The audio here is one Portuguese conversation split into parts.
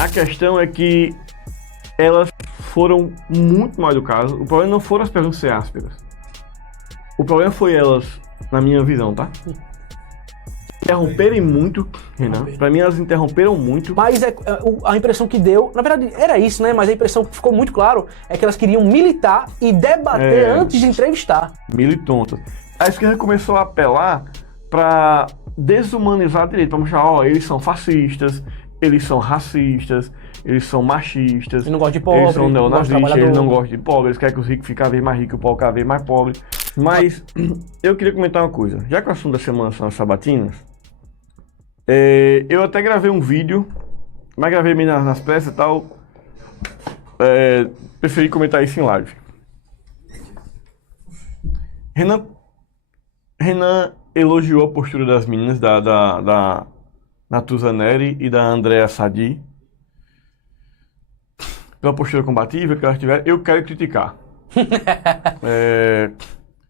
A questão é que elas foram muito mal educadas. O problema não foram as perguntas ser ásperas. O problema foi elas, na minha visão, tá? Interromperem muito, Renan. Pra mim, elas interromperam muito. Mas a impressão que deu, na verdade, era isso, né? Mas a impressão que ficou muito claro é que elas queriam militar e debater antes de entrevistar. Militontas. A esquerda começou a apelar pra desumanizar a direita, pra mostrar, ó, eles são fascistas, eles são racistas, eles são machistas, Eles não gostam de pobre, eles são neonazistas, eles não trabalhador. gostam de pobre, eles querem que os ricos fiquem cada vez mais ricos e o pobre cada vez mais pobre. Mas eu queria comentar uma coisa. Já que o assunto da semana são as sabatinas, eu até gravei um vídeo, mas gravei meio nas pressas e tal. Preferi comentar isso em live. Renan elogiou a postura das meninas, da Natuza Neri e da Andrea Sadi, pela postura combativa que elas tiveram. Eu quero criticar.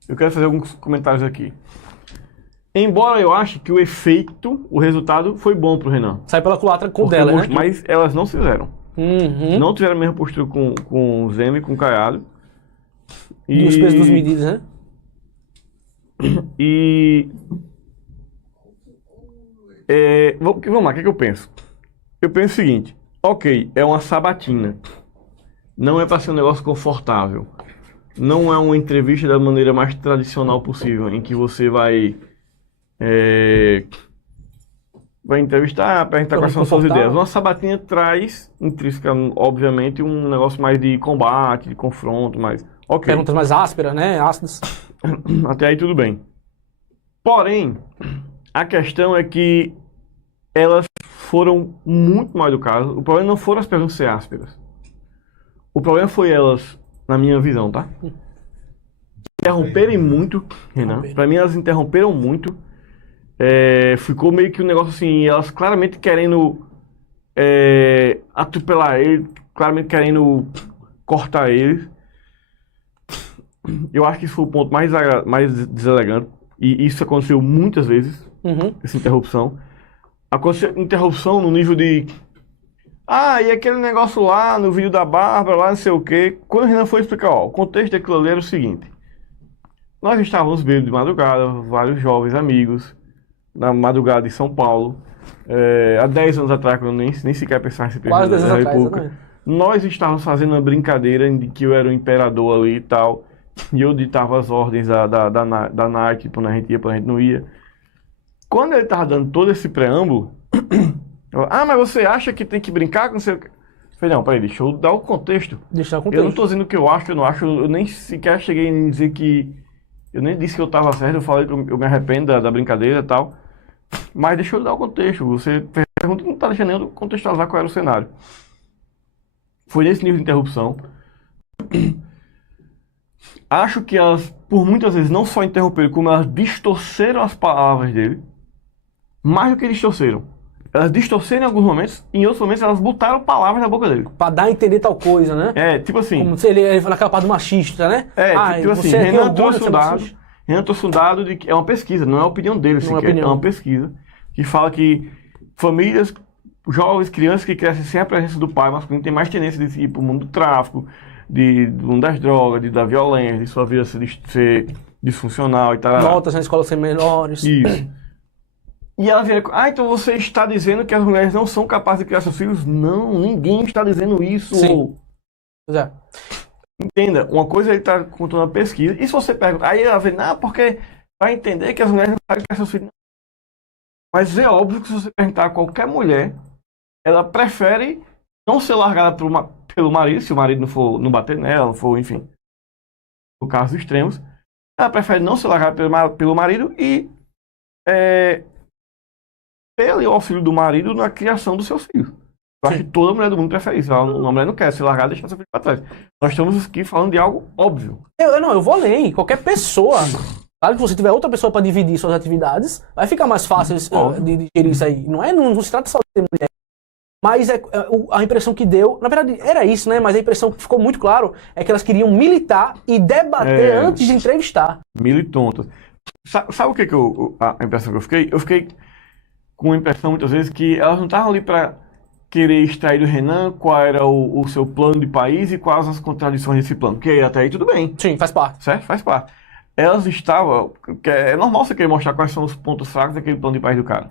Eu quero fazer alguns comentários aqui. Embora eu ache que o efeito, o resultado foi bom pro Renan. Sai pela culatra com Porque dela, né? Mas elas não se fizeram. Uhum. Não tiveram a mesma postura com o Zema e com o Caiado. E os pesos dos medidas, né? Vamos lá, o que eu penso? Eu penso o seguinte: ok, é uma sabatina. Não é para ser um negócio confortável. Não é uma entrevista da maneira mais tradicional possível, em que você vai entrevistar, perguntar quais são as suas ideias. Uma sabatina traz, intrínseca, obviamente, um negócio mais de combate, de confronto, mas ok. Perguntas mais ásperas, né? Ácidas. Até aí tudo bem. Porém, a questão é que elas foram muito mal educadas. O problema não foram as perguntas ser ásperas. O problema foi elas, na minha visão, tá? Interromperem muito, Renan. Pra mim, elas interromperam muito. Ficou meio que um negócio assim, elas claramente querendo atropelar ele, claramente querendo cortar ele. Eu acho que isso foi o ponto mais deselegante. E isso aconteceu muitas vezes, essa interrupção. Aconteceu interrupção no nível de... e aquele negócio lá, no vídeo da Bárbara, lá não sei o quê. Quando o Renan foi explicar, o contexto daquilo ali era o seguinte. Nós estávamos bêbados de madrugada, vários jovens amigos, na madrugada de São Paulo. Há 10 anos atrás, quando eu nem sequer pensava em Quase 10 presidente da anos atrás, República. Nós estávamos fazendo uma brincadeira de que eu era o imperador ali e tal. E eu ditava as ordens da Nike, quando a gente ia, quando a gente não ia. Quando ele estava dando todo esse preâmbulo, mas você acha que tem que brincar com você? Eu falei, não, peraí, deixa eu dar o contexto. Deixa eu dar o Eu contexto. não estou dizendo o que eu acho, que eu não acho, eu nem sequer cheguei a dizer que... Eu nem disse que eu estava certo, eu falei que eu me arrependo da brincadeira e tal. Mas deixa eu dar o contexto. Você pergunta e não está deixando nem eu contextualizar qual era o cenário. Foi nesse nível de interrupção. Acho que elas, por muitas vezes, não só interromperam, como elas distorceram as palavras dele. Mais do que distorceram. Elas distorceram em alguns momentos, e em outros momentos elas botaram palavras na boca dele. Pra dar a entender tal coisa, né? Tipo assim... Como se ele naquela parte do machista, né? Tipo assim, Renan trouxe um dado de que é uma pesquisa, não é a opinião dele sequer, é uma pesquisa que fala que famílias, jovens, crianças que crescem sem a presença do pai masculino têm mais tendência de ir pro mundo do tráfico, do mundo das drogas, da violência, de sua vida ser disfuncional e tal. Notas na escola ser melhores. Isso. E ela vira, então você está dizendo que as mulheres não são capazes de criar seus filhos? Não, ninguém está dizendo isso. Sim. Pois é. Entenda, uma coisa ele está contando uma pesquisa, e se você pergunta, aí ela vê, porque vai entender que as mulheres não sabem criar seus filhos. Mas é óbvio que se você perguntar a qualquer mulher, ela prefere não ser largada pelo marido, se o marido não bater nela, não for, enfim, no caso extremos, ela prefere não ser largada pelo marido e ele ou o filho do marido na criação dos seus filhos. Eu acho que toda mulher do mundo prefere isso. A mulher não quer se largar e deixar seu filho para trás. Nós estamos aqui falando de algo óbvio. Eu vou além. Qualquer pessoa. Claro que se você tiver outra pessoa para dividir suas atividades, vai ficar mais fácil de gerir isso aí. Não se trata só de mulher. Mas a impressão que deu, na verdade era isso, né? Mas a impressão que ficou muito claro é que elas queriam militar e debater antes de entrevistar. Militontas. Sabe o que a impressão que eu fiquei? Eu fiquei com a impressão muitas vezes que elas não estavam ali para querer extrair do Renan qual era o seu plano de país e quais as contradições desse plano. Porque até aí tudo bem. Sim, faz parte. Certo? Faz parte. Elas estavam... É normal você querer mostrar quais são os pontos fracos daquele plano de país do cara.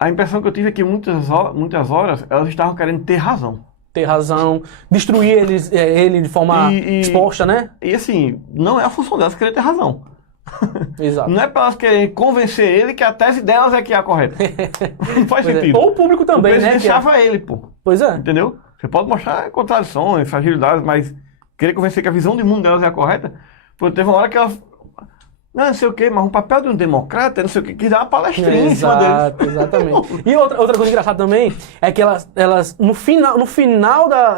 A impressão que eu tive é que muitas horas elas estavam querendo ter razão. Ter razão, destruir ele de forma exposta, né? E assim, não é a função delas querer ter razão. Exato. Não é para elas quererem convencer ele que a tese delas é que é a correta. Não faz sentido. Ou o público também, né? Deixava ele, pô. Pois é. Entendeu? Você pode mostrar contradições, fragilidades, mas querer convencer que a visão de mundo delas é a correta. Pô, teve uma hora que elas... Não sei o que, mas o papel de um democrata, não sei o que, quis dar uma palestrinha em cima deles. Exatamente. E outra coisa engraçada também é que elas no final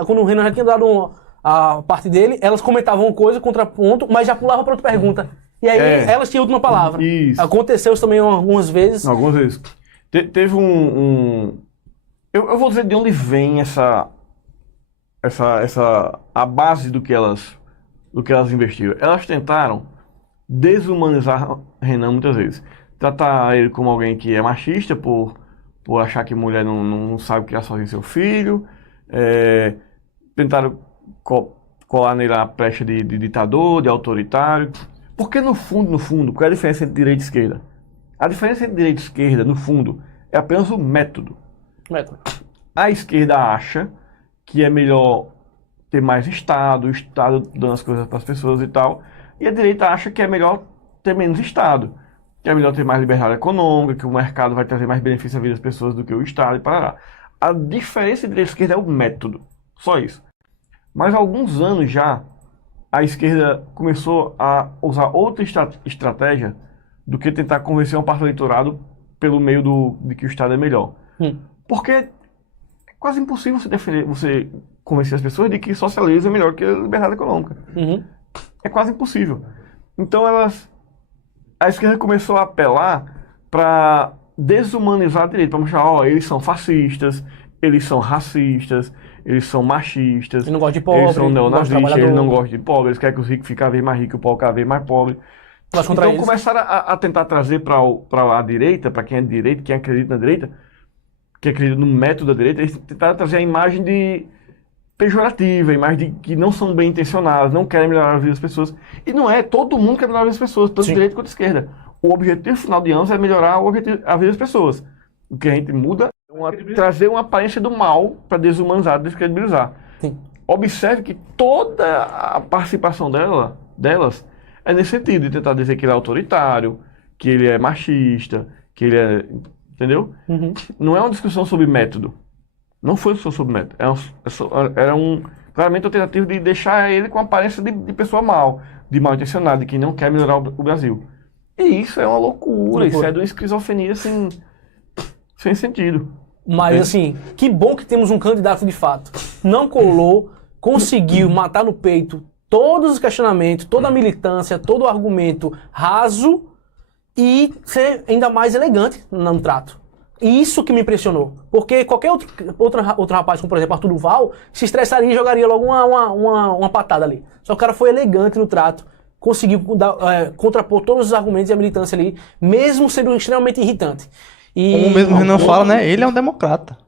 quando o Renan já tinha dado a parte dele, elas comentavam uma coisa, contraponto, mas já pulavam para outra pergunta. E aí elas tinham a última palavra. Isso. Aconteceu isso também algumas vezes. Algumas vezes. Teve eu vou dizer de onde vem a base do que elas investiram. Elas tentaram desumanizar Renan muitas vezes. Tratar ele como alguém que é machista por achar que mulher não sabe criar sozinho seu filho. Tentaram colar nele a pecha de ditador, de autoritário. Porque no fundo, qual é a diferença entre direita e esquerda? A diferença entre direita e esquerda, no fundo, é apenas o método. A esquerda acha que é melhor ter mais Estado, o Estado dando as coisas para as pessoas e tal. E a direita acha que é melhor ter menos Estado, que é melhor ter mais liberdade econômica, que o mercado vai trazer mais benefício à vida das pessoas do que o Estado e parará. A diferença entre direita e esquerda é o método, só isso. Mas há alguns anos já, a esquerda começou a usar outra estratégia do que tentar convencer um partido eleitorado pelo meio de que o Estado é melhor. Porque é quase impossível você convencer as pessoas de que socialismo é melhor que a liberdade econômica. É quase impossível. Então a esquerda começou a apelar para desumanizar a direita, para mostrar, eles são fascistas, eles são racistas, eles são machistas, eles não gostam de pobre, eles são neonazistas, eles não gostam de pobre, eles querem que os ricos fiquem cada vez mais ricos e o pobre cada vez mais pobre. Então começaram a tentar trazer para a direita, para quem é de direita, quem acredita na direita, que acredita no método da direita, eles tentaram trazer a imagem de pejorativa, a imagem de que não são bem intencionadas, não querem melhorar a vida das pessoas. E não é, todo mundo quer melhorar a vida das pessoas, tanto de direita quanto de esquerda. O objetivo final de ambos é melhorar a vida das pessoas. O que a gente muda é trazer uma aparência do mal para desumanizar, descredibilizar. Observe que toda a participação delas é nesse sentido, de tentar dizer que ele é autoritário, que ele é machista, que ele é... Entendeu? Não é uma discussão sobre método. Não foi só sobre método. Era claramente uma tentativa de deixar ele com a aparência de pessoa mal intencionada, de que não quer melhorar o Brasil. E isso é uma loucura. Isso é de uma esquizofrenia assim, sem sentido. Mas assim, que bom que temos um candidato de fato. Não colou, conseguiu matar no peito todos os questionamentos, toda a militância, todo o argumento raso e ser ainda mais elegante no trato. E isso que me impressionou. Porque qualquer outro rapaz, como por exemplo Arthur Duval, se estressaria e jogaria logo uma patada ali. Só que o cara foi elegante no trato, conseguiu contrapor todos os argumentos e a militância ali, mesmo sendo extremamente irritante. Como mesmo o Renan fala, né? Ele é um democrata.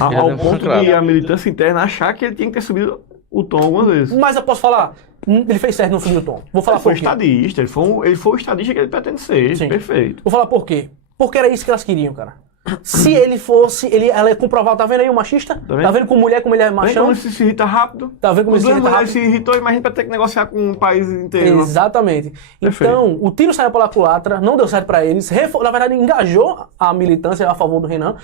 Ao ponto de a militância interna achar que ele tinha que ter subido o tom algumas vezes. Mas eu posso falar, ele fez certo não subir o tom. Vou falar por quê. Ele foi o estadista que ele pretende ser. Sim. Perfeito. Vou falar por quê. Porque era isso que elas queriam, cara. Se ele fosse, ela ia comprovar, tá vendo aí o machista? Tá vendo como ele é machão? Então ele se irrita rápido. Tá vendo como ele se irrita rápido? Ele se irritou, imagina pra ter que negociar com um país inteiro. Exatamente. Então, o tiro saiu pela culatra, não deu certo pra eles, na verdade engajou a militância a favor do Renan.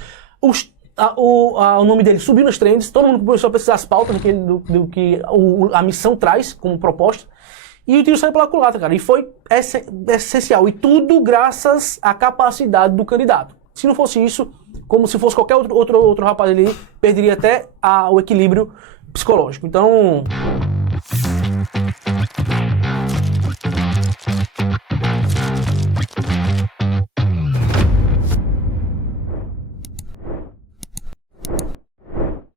O nome dele subiu nos trends, todo mundo começou a pesquisar as pautas do que a missão traz como proposta. E o tiro saiu pela culatra, cara. E foi essencial. E tudo graças à capacidade do candidato. Se não fosse isso, como se fosse qualquer outro rapaz ali, perderia até o equilíbrio psicológico. Então,